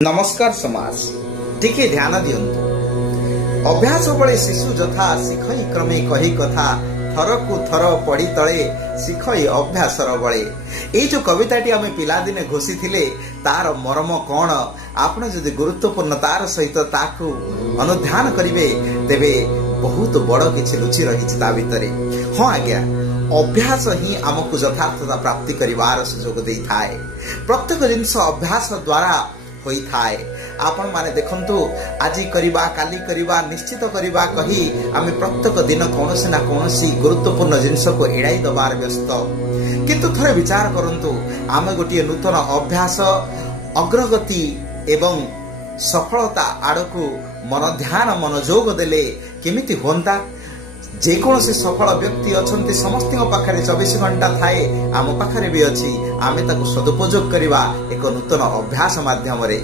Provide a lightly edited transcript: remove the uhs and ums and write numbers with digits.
नमस्कार समाज टिके ध्यान दियंतु। अभ्यास बळे शिशु जथा शिखई क्रमे कही कथा थरकु थर पड़ी तले शिखई अभ्यासर बळे। ए जो कविताटी आमे पिला दिने घोषी थिले तार मर्म कोन आपण जदि गुरुत्वपूर्ण तार सहित ताकु अनुध्यान करिवे तेबे बहुत बड़ किछि रुचि रहिछि ता भितरे। हां आज्ञा, अभ्यास ही आमको यथार्थता प्राप्ति करिवार सुयोग देई थाए। प्रत्येक जिंस अभ्यास द्वारा होई थाए। आपण माने देखंतु आज करिबा काली करिबा निश्चित करिबा कही आमे प्रत्येक दिन कोनोसी ना कोनोसी गुरुत्वपूर्ण जिंस को एड़ाई दबार व्यस्त। किंतु थरे विचार करंतु आमे गोटिए नूतन अभ्यास अग्रगति एवं सफलता आड़कू मन ध्यान मनोयोग देले केमिति होंता। जेकोसी सफल व्यक्ति अछंती समस्त पाखरे 24 घंटा थाए, आम पाखरे भी अछि। आमे ताकु सदुपयोग करिबा एक नूतन अभ्यास माध्यम रे।